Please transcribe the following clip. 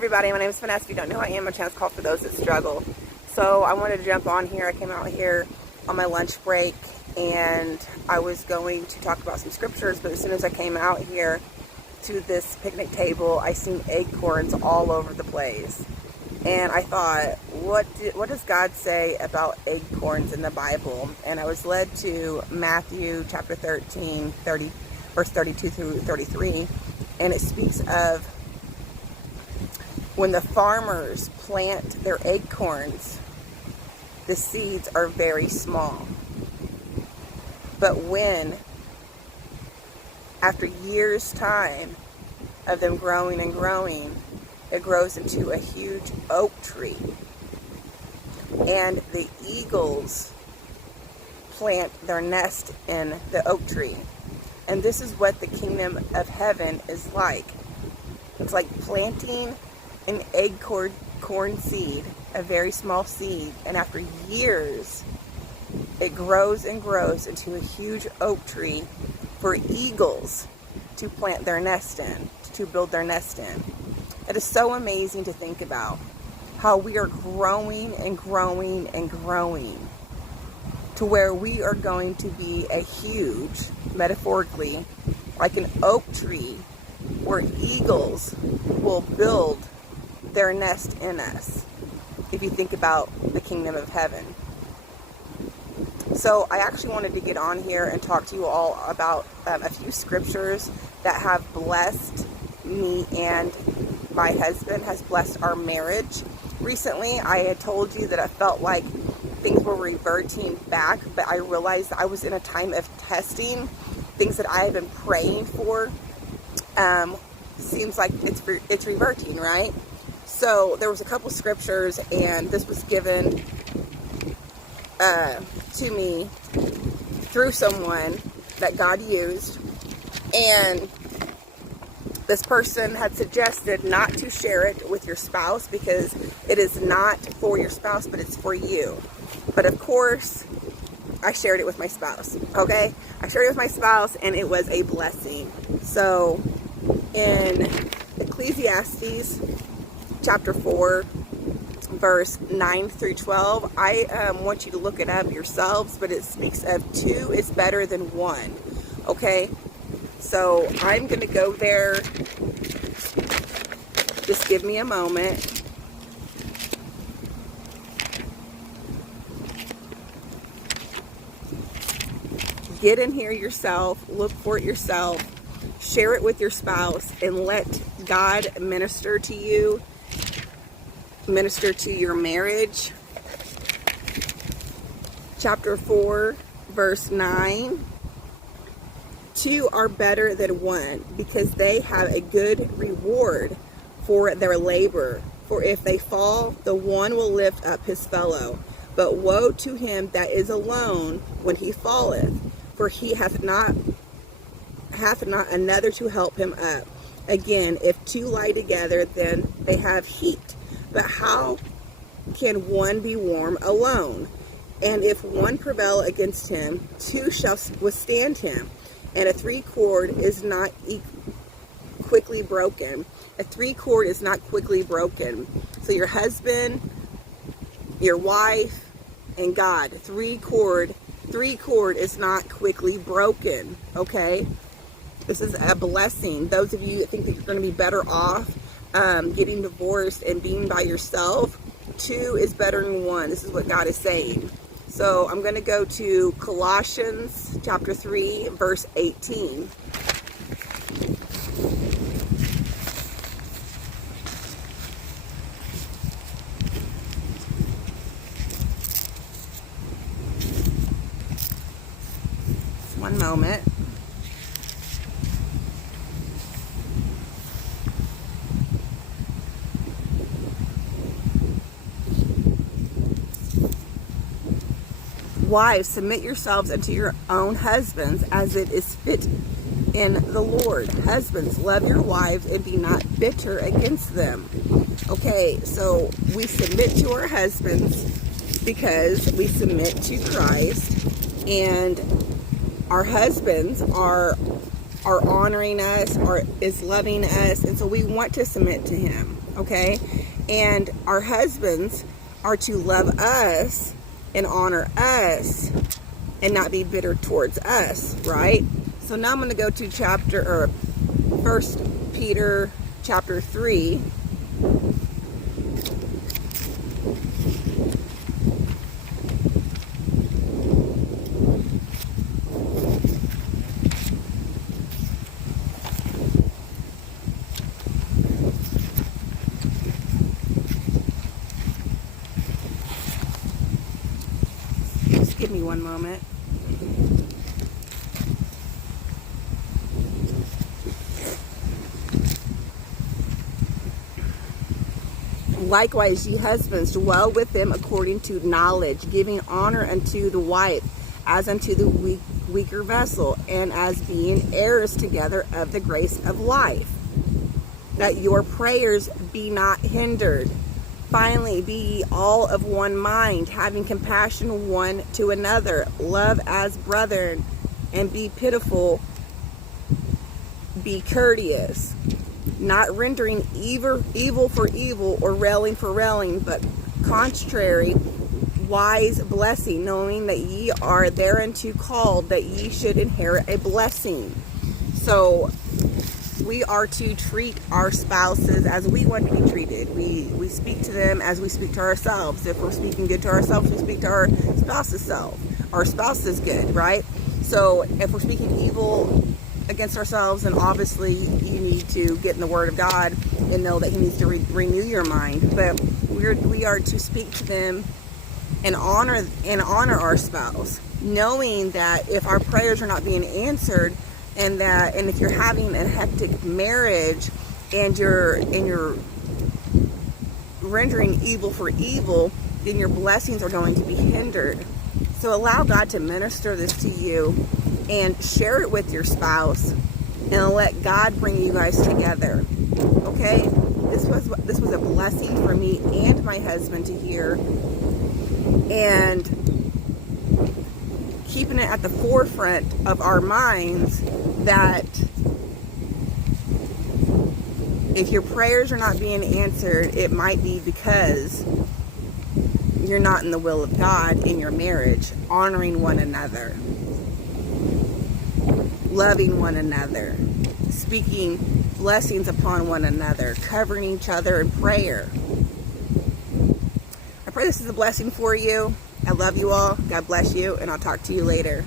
everybody, my name is Vanessa. If you don't know who I am, my channel is called For Those That Struggle. So I wanted to jump on here. I came out here on my lunch break and I was going to talk about some scriptures, but as soon as I came out here to this picnic table, I seen acorns all over the place. And I thought, what does God say about acorns in the Bible? And I was led to Matthew chapter 13, verse 32 through 33. And it speaks of when the farmers plant their acorns, the seeds are very small. But when, after years' time of them growing and growing, it grows into a huge oak tree. And the eagles plant their nest in the oak tree. And this is what the kingdom of heaven is like. It's like planting an acorn seed, a very small seed, and after years it grows and grows into a huge oak tree for eagles to plant their nest in, to build their nest in. It is so amazing to think about how we are growing and growing and growing to where we are going to be a huge, metaphorically, like an oak tree where eagles will build their nest in us, if you think about the kingdom of heaven. So I actually wanted to get on here and talk to you all about a few scriptures that have blessed me, and my husband has blessed our marriage. Recently, I had told you that I felt like things were reverting back, but I realized I was in a time of testing. Things that I had been praying for seems like it's reverting, right? So there was a couple scriptures, and this was given to me through someone that God used, and this person had suggested not to share it with your spouse because it is not for your spouse, but it's for you. But of course, I shared it with my spouse, okay? I shared it with my spouse, and it was a blessing. So in Ecclesiastes chapter 4, verse 9 through 12, I want you to look it up yourselves, but it speaks of 2 is better than 1, okay? So I'm going to go there. Just give me a moment. Get in here yourself, look for it yourself, share it with your spouse, and let God minister to you, minister to your marriage. Chapter 4, verse 9. 2 are better than 1 because they have a good reward for their labor. For if they fall, the one will lift up his fellow. But woe to him that is alone when he falleth, for he hath not another to help him up. Again, if 2 lie together, then they have heat. But how can one be warm alone? And if 1 prevail against him, 2 shall withstand him. And a 3 cord is not quickly broken. A 3 cord is not quickly broken. So your husband, your wife, and God, 3 cord is not quickly broken, okay? This is a blessing. Those of you that think that you're going to be better off getting divorced and being by yourself, 2 is better than 1. This is what God is saying. So I'm going to go to Colossians chapter 3, verse 18. One moment. Wives, submit yourselves unto your own husbands as it is fit in the Lord. Husbands, love your wives and be not bitter against them. Okay, so we submit to our husbands because we submit to Christ, and our husbands are honoring us, or is loving us, and so we want to submit to him. okay? And our husbands are to love us and honor us and not be bitter towards us, right? So now I'm going to go to 1 Peter chapter 3. Just give me one moment. Likewise, ye husbands, dwell with them according to knowledge, giving honor unto the wife, as unto the weaker vessel, and as being heirs together of the grace of life, that your prayers be not hindered. Finally, be ye all of one mind, having compassion one to another, love as brethren, and be pitiful, be courteous, not rendering evil for evil, or railing for railing, but contrary, wise blessing, knowing that ye are thereunto called, that ye should inherit a blessing. So we are to treat our spouses as we want to be treated. We speak to them as we speak to ourselves. If we're speaking good to ourselves, we speak to our spouse's self. Our spouse is good, right? So if we're speaking evil against ourselves, then obviously you need to get in the Word of God and know that He needs to renew your mind. But we are to speak to them and honor our spouse, knowing that if our prayers are not being answered, and if you're having a hectic marriage and you're rendering evil for evil, then your blessings are going to be hindered. So allow God to minister this to you and share it with your spouse, and let God bring you guys together. Okay? This was a blessing for me and my husband to hear, and keeping it at the forefront of our minds that if your prayers are not being answered, it might be because you're not in the will of God in your marriage, honoring one another, loving one another, speaking blessings upon one another, covering each other in prayer. I pray this is a blessing for you. I love you all. God bless you, and I'll talk to you later.